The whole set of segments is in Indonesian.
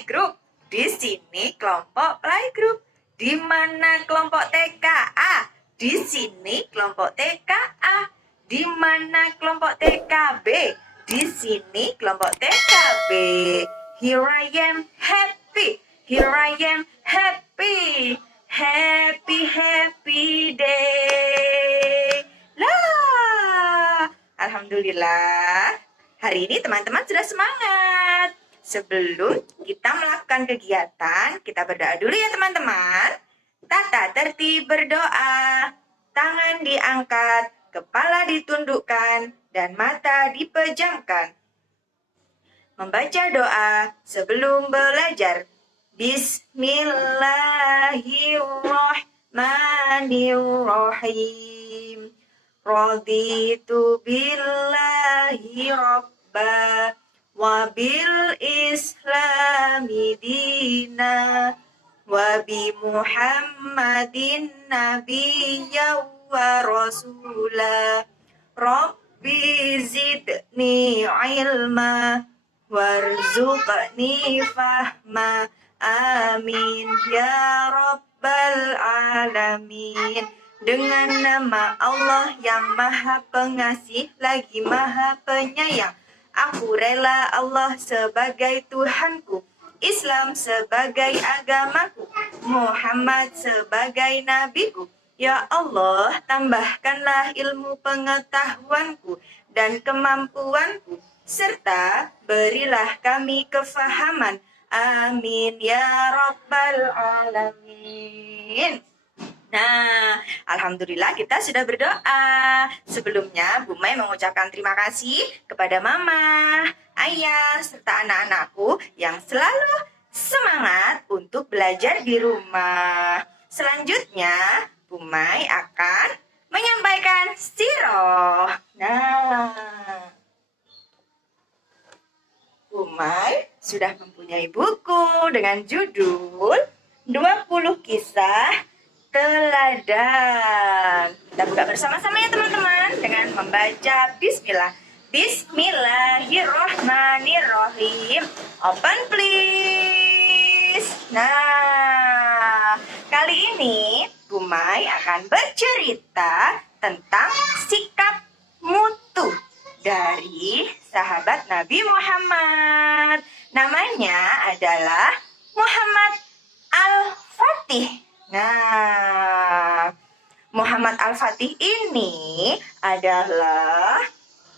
playgroup. Di sini kelompok playgroup. Di mana kelompok TKA? Di sini kelompok TKA. Di mana kelompok TKB? Di sini kelompok TKB. Here I am happy. Here I am happy. Happy, happy day. Lah, alhamdulillah. Hari ini teman-teman sudah semangat. Sebelum kita melakukan kegiatan, kita berdoa dulu ya teman-teman. Tata tertib berdoa. Tangan diangkat, kepala ditundukkan, dan mata dipejamkan. Membaca doa sebelum belajar. Bismillahirrahmanirrahim. Raditu billahi rabba wa bil islami dina wa bi muhammadin nabiyya wa rasula. Rabbi zidni ilma warzuqni fahma. Amin ya rabbal alamin. Dengan nama Allah yang maha pengasih lagi maha penyayang, aku rela Allah sebagai Tuhanku, Islam sebagai agamaku, Muhammad sebagai nabiku. Ya Allah, tambahkanlah ilmu pengetahuanku dan kemampuanku, serta berilah kami kefahaman. Amin ya rabbal alamin. Nah, alhamdulillah kita sudah berdoa. Sebelumnya, Bu Mai mengucapkan terima kasih kepada Mama, Ayah, serta anak-anakku yang selalu semangat untuk belajar di rumah. Selanjutnya, Bu Mai akan menyampaikan siroh. Nah, Bu Mai sudah mempunyai buku dengan judul 20 Kisah Teladan. Kita buka bersama-sama ya teman-teman dengan membaca Bismillah. Bismillahirrahmanirrahim. Open please. Nah, kali ini Bu Mai akan bercerita tentang sikap mutu dari sahabat Nabi Muhammad. Namanya adalah Muhammad Al-Fatih. Nah, Muhammad Al-Fatih ini adalah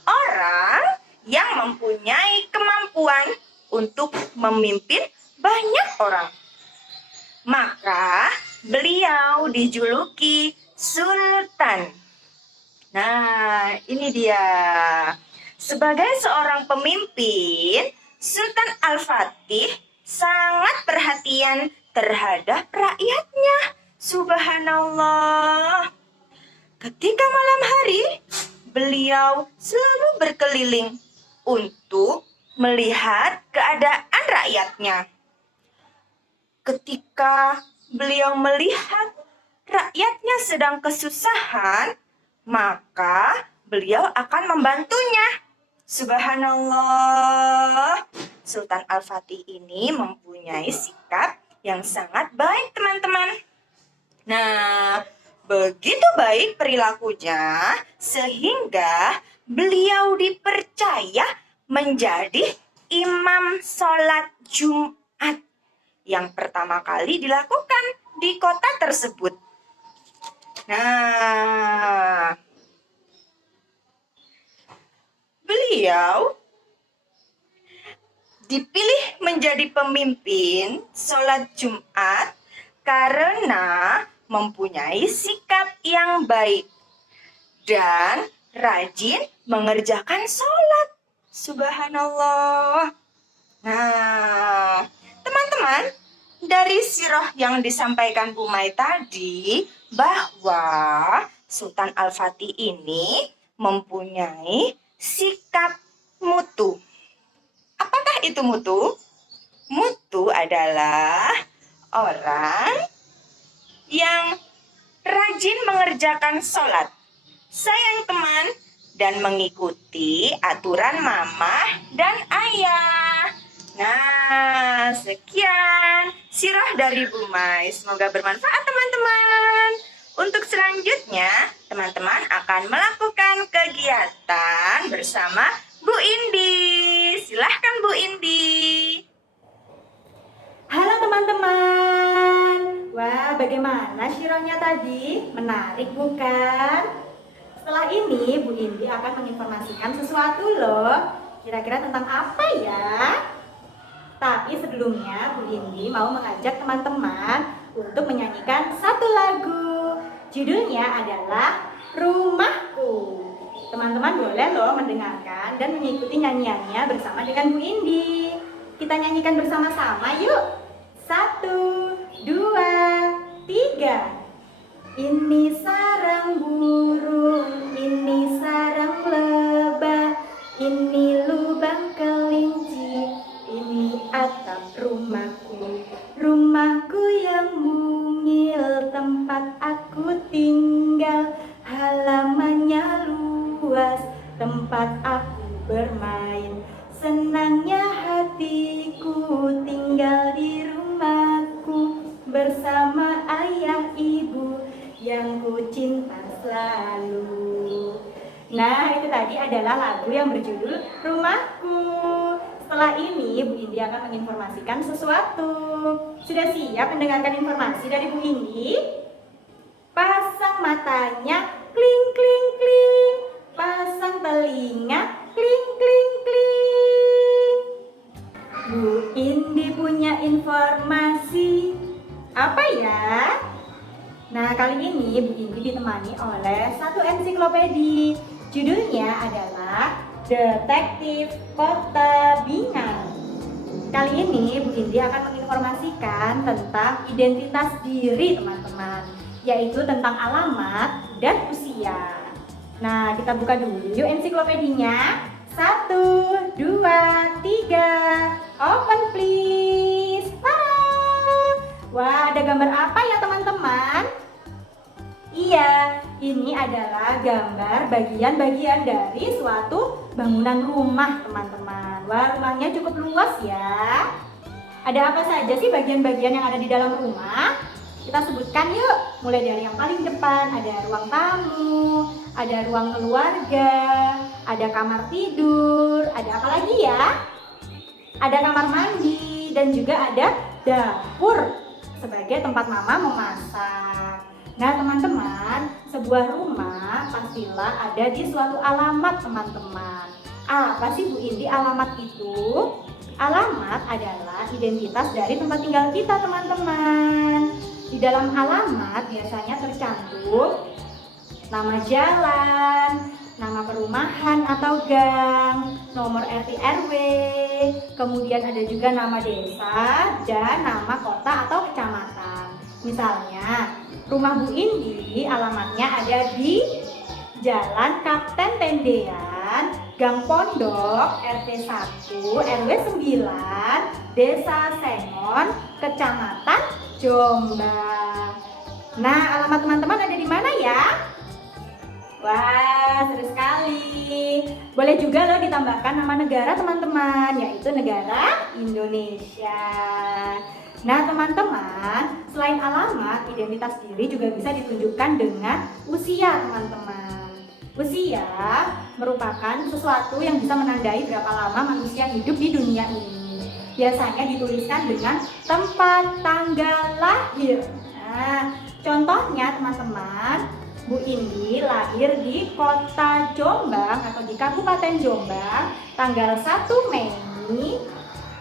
orang yang mempunyai kemampuan untuk memimpin banyak orang. Maka beliau dijuluki Sultan. Nah, ini dia. Sebagai seorang pemimpin, Sultan Al-Fatih sangat perhatian terhadap rakyatnya. Subhanallah. Ketika malam hari, beliau selalu berkeliling untuk melihat keadaan rakyatnya. Ketika beliau melihat rakyatnya sedang kesusahan, maka beliau akan membantunya. Subhanallah. Sultan Al-Fatih ini mempunyai sikap yang sangat baik, teman-teman. Nah, begitu baik perilakunya sehingga beliau dipercaya menjadi imam sholat Jumat yang pertama kali dilakukan di kota tersebut. Nah, beliau dipilih menjadi pemimpin sholat Jumat karena mempunyai sikap yang baik dan rajin mengerjakan sholat. Subhanallah. Nah, teman-teman, dari sirah yang disampaikan Bu Mai tadi, bahwa Sultan Al-Fatih ini mempunyai sikap mutu. Apakah itu mutu? Mutu adalah orang yang rajin mengerjakan sholat, sayang teman, dan mengikuti aturan mama dan ayah. Nah, sekian sirah dari Bu Mai. Semoga bermanfaat teman-teman. Untuk selanjutnya, teman-teman akan melakukan kegiatan bersama Bu Indi. Silahkan Bu Indi. Halo teman-teman. Wah, bagaimana sirahnya tadi? Menarik bukan? Setelah ini Bu Indi akan menginformasikan sesuatu loh. Kira-kira tentang apa ya? Tapi sebelumnya Bu Indi mau mengajak teman-teman untuk menyanyikan satu lagu. Judulnya adalah Rumahku. Teman-teman boleh loh mendengarkan dan mengikuti nyanyiannya bersama dengan Bu Indi. Kita nyanyikan bersama-sama yuk. 1, 2, 3. Ini sarang burung, ini sarang lebah, ini lubang kelinci, ini atap rumahku. Rumahku yang mungil, tempat aku tinggal, halamannya luas, tempat aku bermain. Senangnya hatiku tinggal di rumahku bersama ayah ibu yang ku cinta selalu. Nah, itu tadi adalah lagu yang berjudul Rumahku. Setelah ini Bu Indi akan menginformasikan sesuatu. Sudah siap mendengarkan informasi dari Bu Indi? Pasang matanya, kling kling kling. Pasang telinga, kling kling kling. Bu Indi punya informasi. Apa ya? Nah, kali ini Bu Indi ditemani oleh satu ensiklopedi. Judulnya adalah Detektif Kota Binang. Kali ini Bu Indi akan menginformasikan tentang identitas diri teman-teman, yaitu tentang alamat dan usia. Nah, kita buka dulu yuk ensiklopedinya. 1, 2, 3. Open please. Wah, ada gambar apa ya teman-teman? Iya, ini adalah gambar bagian-bagian dari suatu bangunan rumah teman-teman. Wah, rumahnya cukup luas ya. Ada apa saja sih bagian-bagian yang ada di dalam rumah? Kita sebutkan yuk. Mulai dari yang paling depan, ada ruang tamu, ada ruang keluarga, ada kamar tidur, ada apa lagi ya? Ada kamar mandi dan juga ada dapur sebagai tempat mama memasak. Nah teman-teman, sebuah rumah pastilah ada di suatu alamat teman-teman. Apa sih Bu Indi alamat itu? Alamat adalah identitas dari tempat tinggal kita teman-teman. Di dalam alamat biasanya tercantum nama jalan, nama perumahan atau gang, nomor RT RW, kemudian ada juga nama desa dan nama kota atau kecamatan. Misalnya, rumah Bu Indi alamatnya ada di Jalan Kapten Tendean, Gang Pondok, RT 1, RW 9, Desa Sengon, Kecamatan Jombang. Nah, alamat teman-teman ada di mana ya? Wah, seru sekali. Boleh juga loh ditambahkan nama negara teman-teman, yaitu negara Indonesia. Nah teman-teman, selain alamat, identitas diri juga bisa ditunjukkan dengan usia teman-teman. Usia merupakan sesuatu yang bisa menandai berapa lama manusia hidup di dunia ini. Biasanya dituliskan dengan tempat tanggal lahir. Nah, contohnya teman-teman, Bu Indi lahir di kota Jombang atau di Kabupaten Jombang tanggal 1 Mei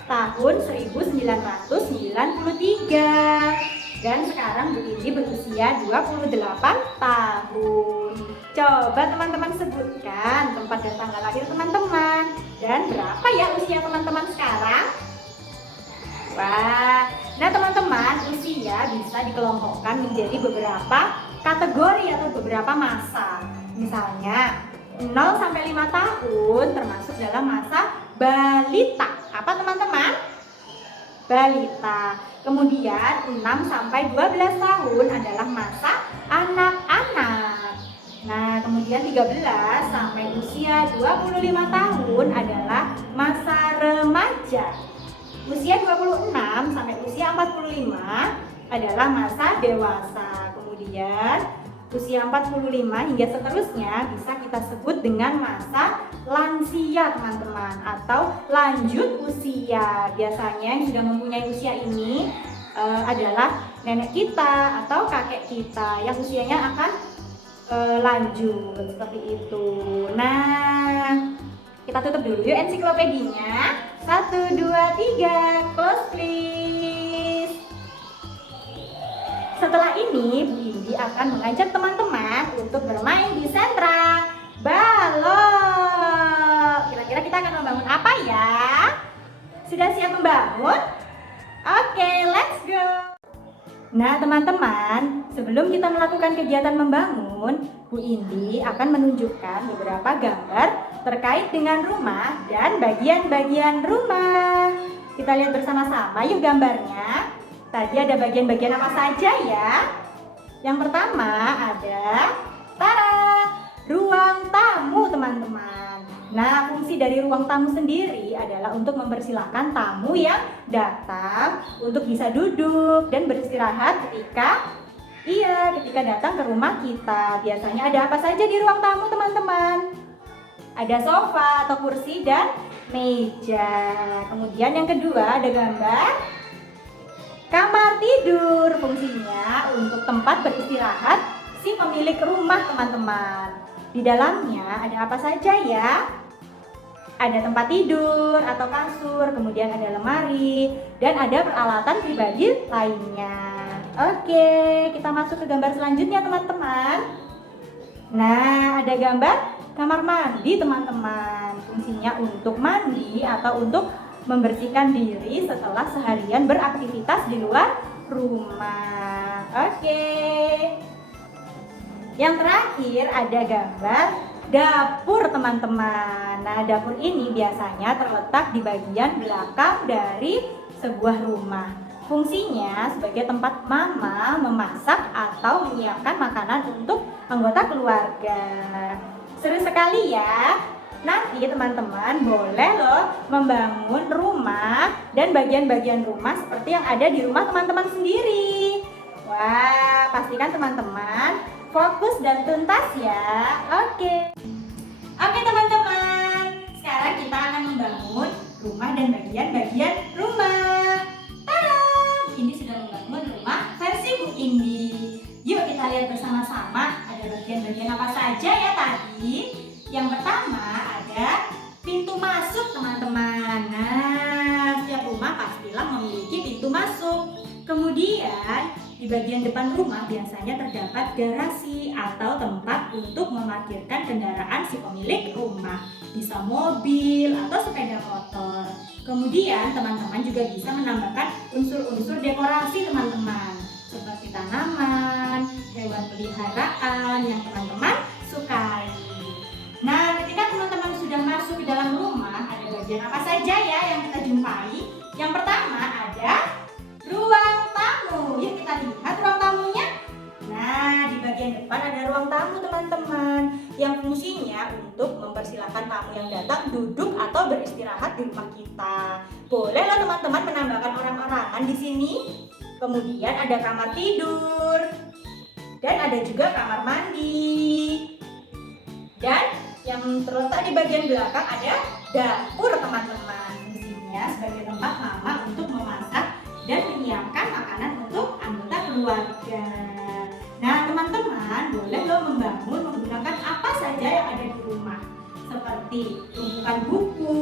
tahun 1993. Dan sekarang Bu Indi berusia 28 tahun. Coba teman-teman sebutkan tempat dan tanggal lahir teman-teman. Dan berapa ya usia teman-teman sekarang? Wah, nah teman-teman, usia bisa dikelompokkan menjadi beberapa kategori atau beberapa masa. Misalnya 0 sampai 5 tahun termasuk dalam masa balita. Apa teman-teman? Balita. Kemudian 6 sampai 12 tahun adalah masa anak-anak. Nah, kemudian 13 sampai usia 25 tahun adalah masa remaja. adalah masa dewasa. Kemudian usia 45 hingga seterusnya bisa kita sebut dengan masa lansia teman-teman, atau lanjut usia. Biasanya yang sudah mempunyai usia ini adalah nenek kita atau kakek kita yang usianya akan lanjut seperti itu. Nah, kita tutup dulu yuk ensiklopedinya. 1, 2, 3, close please. Setelah ini, Bu Indi akan mengajak teman-teman untuk bermain di sentra balok. Kira-kira kita akan membangun apa ya? Sudah siap membangun? Oke, let's go. Nah teman-teman, sebelum kita melakukan kegiatan membangun, Bu Indi akan menunjukkan beberapa gambar terkait dengan rumah dan bagian-bagian rumah. Kita lihat bersama-sama yuk gambarnya. Tadi ada bagian-bagian apa saja ya? Yang pertama ada, ruang tamu teman-teman. Nah, fungsi dari ruang tamu sendiri adalah untuk mempersilahkan tamu yang datang untuk bisa duduk dan beristirahat ketika datang ke rumah kita. Biasanya ada apa saja di ruang tamu teman-teman? Ada sofa atau kursi dan meja. Kemudian yang kedua ada gambar kamar tidur. Fungsinya untuk tempat beristirahat si pemilik rumah teman-teman. Di dalamnya ada apa saja ya? Ada tempat tidur atau kasur, kemudian ada lemari, dan ada peralatan pribadi lainnya. Oke, kita masuk ke gambar selanjutnya teman-teman. Nah, ada gambar kamar mandi teman-teman. Fungsinya untuk mandi atau untuk membersihkan diri setelah seharian beraktivitas di luar rumah. Oke. Yang terakhir ada gambar dapur teman-teman. Nah, dapur ini biasanya terletak di bagian belakang dari sebuah rumah. Fungsinya sebagai tempat mama memasak atau menyiapkan makanan untuk anggota keluarga. Seru sekali ya. Nanti teman-teman boleh loh membangun rumah dan bagian-bagian rumah seperti yang ada di rumah teman-teman sendiri. Wah, pastikan teman-teman fokus dan tuntas ya. Oke teman-teman, sekarang kita akan membangun rumah dan bagian-bagian rumah. Tada! Ini sudah membangun rumah versi Bu Indi. Yuk kita lihat bersama-sama ada bagian-bagian apa saja ya tadi. Yang pertama ada pintu masuk teman-teman. Nah, setiap rumah pastilah memiliki pintu masuk. Kemudian di bagian depan rumah biasanya terdapat garasi atau tempat untuk memarkirkan kendaraan si pemilik rumah. Bisa mobil atau sepeda motor. Kemudian teman-teman juga bisa menambahkan unsur-unsur dekorasi teman-teman, seperti tanaman, hewan peliharaan yang teman-teman sukai. Nah, ketika teman-teman sudah masuk ke dalam rumah, ada bagian apa saja ya yang kita jumpai? Yang pertama ada ruang tamu. Yuk kita lihat ruang tamunya. Nah, di bagian depan ada ruang tamu teman-teman, yang fungsinya untuk mempersilahkan tamu yang datang duduk atau beristirahat di rumah kita. Boleh loh teman-teman menambahkan orang-orangan di sini. Kemudian ada kamar tidur dan ada juga kamar mandi. Dan yang terletak di bagian belakang ada dapur teman-teman. Fungsinya sebagai tempat mama untuk memasak dan menyiapkan makanan untuk anggota keluarga. Nah teman-teman boleh loh membangun menggunakan apa saja yang ada di rumah, seperti tumpukan buku,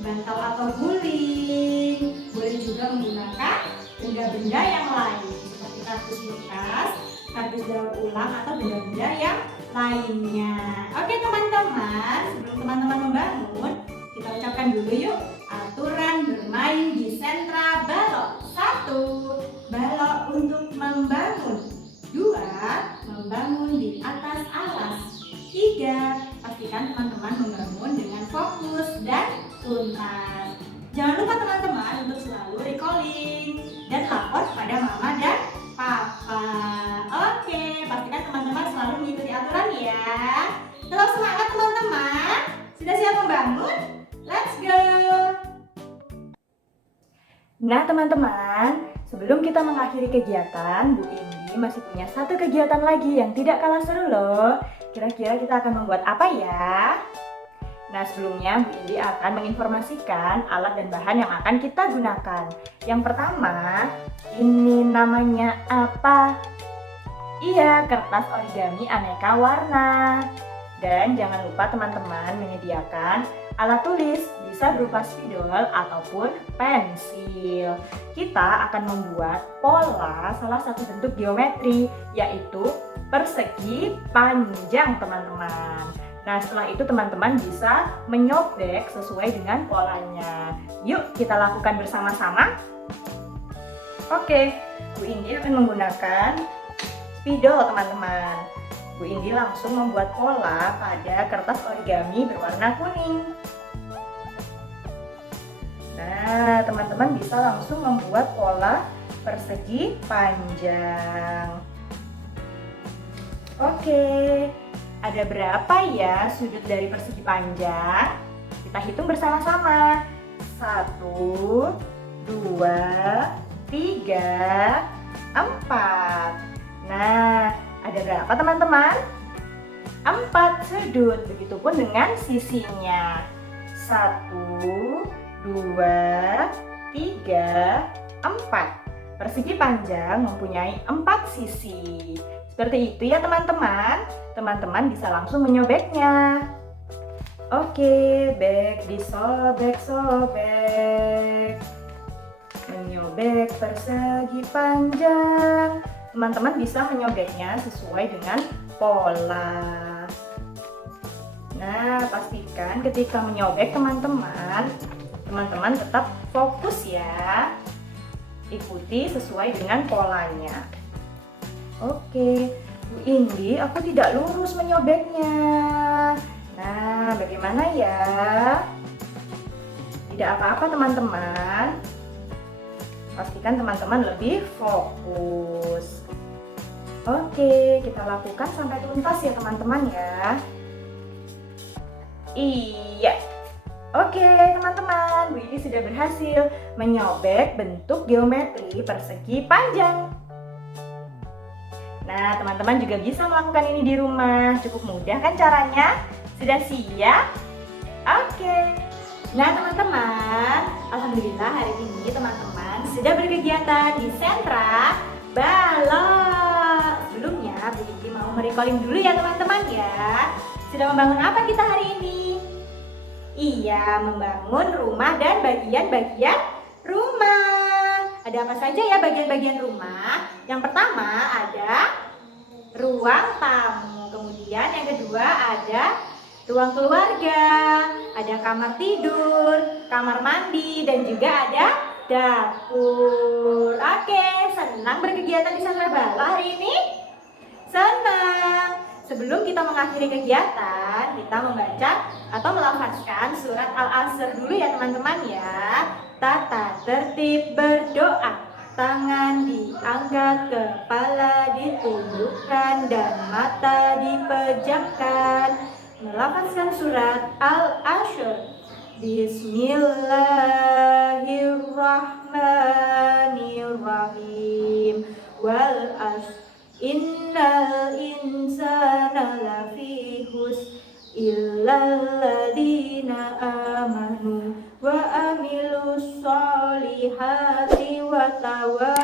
bantal atau guling. Boleh juga menggunakan benda-benda yang lain seperti kardus bekas, kardus daur ulang atau benda-benda yang lainnya. Oke teman-teman, sebelum teman-teman membangun, kita ucapkan dulu yuk aturan bermain di sentra balok. 1. Balok untuk membangun. 2. Membangun di atas alas. 3. Pastikan teman-teman membangun dengan fokus dan tuntas. Jangan lupa teman-teman untuk selalu recalling dan lapor kepada mama dan papa. Oke, pastikan teman-teman selalu mengikuti aturan ya. Tetap semangat teman-teman. Sudah siap membangun? Let's go! Nah teman-teman, Sebelum kita mengakhiri kegiatan, Bu Indi masih punya satu kegiatan lagi yang tidak kalah seru loh. Kira-kira kita akan membuat apa ya? Nah, sebelumnya Bu Indi akan menginformasikan alat dan bahan yang akan kita gunakan. Yang pertama, ini namanya apa? Iya, kertas origami aneka warna. Dan jangan lupa teman-teman menyediakan alat tulis, bisa berupa spidol ataupun pensil. Kita akan membuat pola salah satu bentuk geometri, yaitu persegi panjang teman-teman. Nah, setelah itu teman-teman bisa menyobek sesuai dengan polanya. Yuk kita lakukan bersama-sama. Oke, Bu Indi akan menggunakan spidol teman-teman. Bu Indi langsung membuat pola pada kertas origami berwarna kuning. Nah, teman-teman bisa langsung membuat pola persegi panjang. Oke, ada berapa ya sudut dari persegi panjang? Kita hitung bersama-sama. 1, 2, 3, 4. Nah, ada berapa teman-teman? 4 sudut, begitupun dengan sisinya. 1, 2, 3, 4. Persegi panjang mempunyai 4 sisi. Seperti itu ya teman-teman. Teman-teman bisa langsung menyobeknya. Oke, bek disobek-sobek. Menyobek persegi panjang. Teman-teman bisa menyobeknya sesuai dengan pola. Nah, pastikan ketika menyobek teman-teman tetap fokus ya. Ikuti sesuai dengan polanya. Oke, Bu Indi, aku tidak lurus menyobeknya. Nah, bagaimana ya? Tidak apa-apa teman-teman. Pastikan teman-teman lebih fokus. Oke, kita lakukan sampai tuntas ya teman-teman ya. Iya. Oke teman-teman, Bu Indi sudah berhasil menyobek bentuk geometri persegi panjang. Nah, teman-teman juga bisa melakukan ini di rumah. Cukup mudah kan caranya? Sudah siap? Oke. Nah teman-teman, alhamdulillah hari ini teman-teman sudah berkegiatan di sentra balok. Sebelumnya Bu Indi mau merecalling dulu ya teman-teman ya. Sudah membangun apa kita hari ini? Iya, membangun rumah dan bagian-bagian rumah. Ada apa saja ya bagian-bagian rumah? Yang pertama ada ruang tamu. Kemudian yang kedua ada ruang keluarga, ada kamar tidur, kamar mandi, dan juga ada dapur. Oke, senang berkegiatan di Sentra Balok hari ini? Senang. Sebelum kita mengakhiri kegiatan, kita membaca atau melafazkan surat Al-Asr dulu ya teman-teman ya. Tata tertib berdoa, tangan diangkat, kepala ditundukkan, dan mata dipejamkan. Melafazkan surat Al-Asr. Bismillahirrahmanirrahim. Wal asr. Innal insana lafi khusr illal ladzina amanu wa amilus solihati wa tawasaw